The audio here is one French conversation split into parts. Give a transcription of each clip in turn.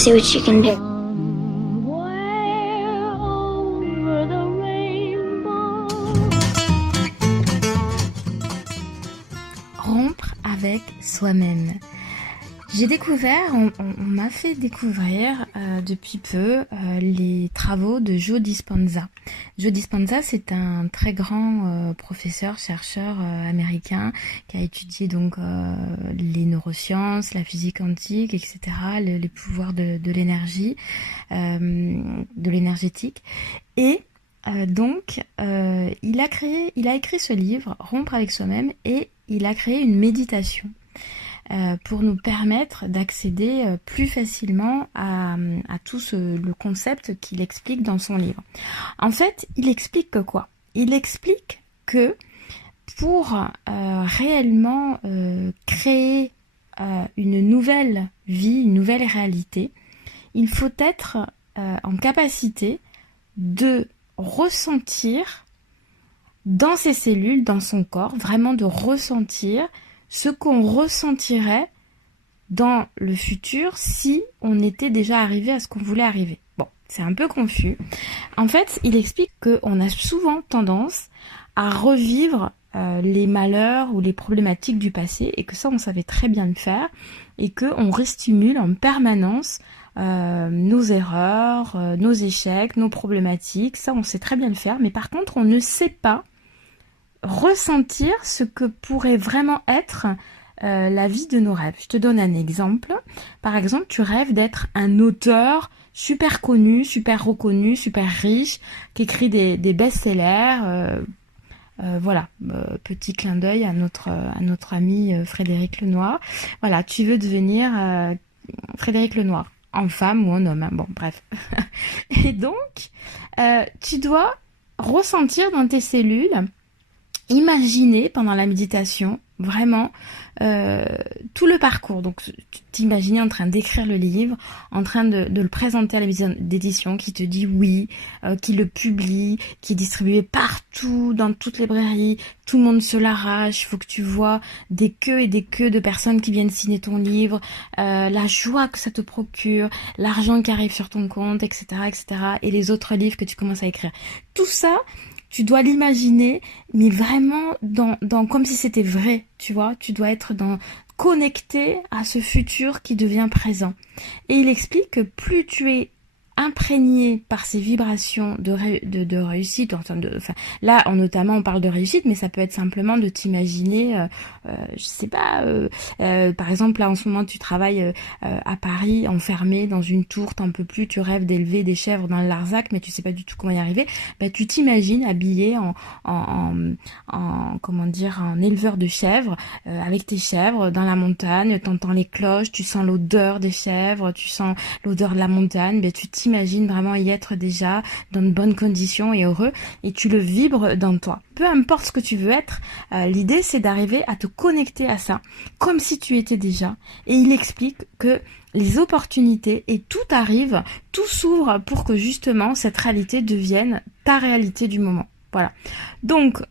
see what you can do. Rompre avec soi-même. J'ai découvert, on m'a fait découvrir depuis peu les travaux de Joe Dispenza. Joe Dispenza, c'est un très grand professeur, chercheur américain qui a étudié donc les neurosciences, la physique quantique, etc., les pouvoirs de l'énergie, de l'énergétique. Et donc, il a écrit ce livre, Rompre avec soi-même, et il a créé une méditation pour nous permettre d'accéder plus facilement à tout le concept qu'il explique dans son livre. En fait, il explique que quoi ? Il explique que pour réellement créer une nouvelle vie, une nouvelle réalité, il faut être en capacité de ressentir dans ses cellules, dans son corps, vraiment de ressentir ce qu'on ressentirait dans le futur si on était déjà arrivé à ce qu'on voulait arriver. Bon, c'est un peu confus. En fait, il explique qu'on a souvent tendance à revivre les malheurs ou les problématiques du passé et que ça, on savait très bien le faire et qu'on restimule en permanence nos erreurs, nos échecs, nos problématiques. Ça, on sait très bien le faire, mais par contre, on ne sait pas ressentir ce que pourrait vraiment être la vie de nos rêves. Je te donne un exemple. Par exemple, tu rêves d'être un auteur super connu, super reconnu, super riche, qui écrit des best-sellers. Voilà, petit clin d'œil à notre ami Frédéric Lenoir. Voilà, tu veux devenir Frédéric Lenoir, en femme ou en homme, hein. Bon, bref. Et donc, tu dois ressentir dans tes cellules, imaginer pendant la méditation vraiment tout le parcours. Donc tu t'imagines en train d'écrire le livre, en train de le présenter à la maison d'édition qui te dit oui, qui le publie, qui est distribué partout dans toutes les librairies, tout le monde se l'arrache, il faut que tu vois des queues et des queues de personnes qui viennent signer ton livre, la joie que ça te procure, l'argent qui arrive sur ton compte, etc., etc., et les autres livres que tu commences à écrire. Tout ça, tu dois l'imaginer, mais vraiment dans comme si c'était vrai, tu vois. Tu dois être connecté à ce futur qui devient présent. Et il explique que plus tu es imprégné par ces vibrations de réussite, là notamment on parle de réussite, mais ça peut être simplement de t'imaginer, je sais pas, par exemple là en ce moment tu travailles à Paris, enfermé dans une tour, t'en peux plus, tu rêves d'élever des chèvres dans le Larzac, mais tu sais pas du tout comment y arriver, bah tu t'imagines habillé comment dire, en éleveur de chèvres, avec tes chèvres dans la montagne, t'entends les cloches, tu sens l'odeur des chèvres, tu sens l'odeur de la montagne, bah tu t'imagines vraiment y être déjà dans de bonnes conditions et heureux, et tu le vibres dans toi. Peu importe ce que tu veux être, l'idée c'est d'arriver à te connecter à ça, comme si tu étais déjà. Et il explique que les opportunités et tout arrive, tout s'ouvre pour que justement cette réalité devienne ta réalité du moment. Voilà. Donc,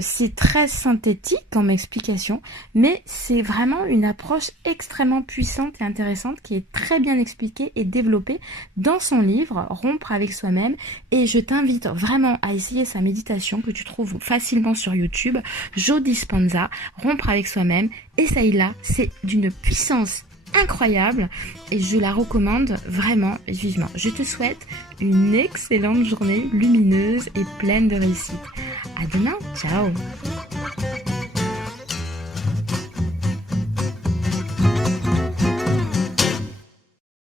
c'est très synthétique comme explication, mais c'est vraiment une approche extrêmement puissante et intéressante qui est très bien expliquée et développée dans son livre Rompre avec soi-même. Et je t'invite vraiment à essayer sa méditation que tu trouves facilement sur YouTube, Joe Dispenza, Rompre avec soi-même. Essaye-la, c'est d'une puissance incroyable et je la recommande vraiment vivement. Je te souhaite une excellente journée lumineuse et pleine de réussite. À demain, ciao!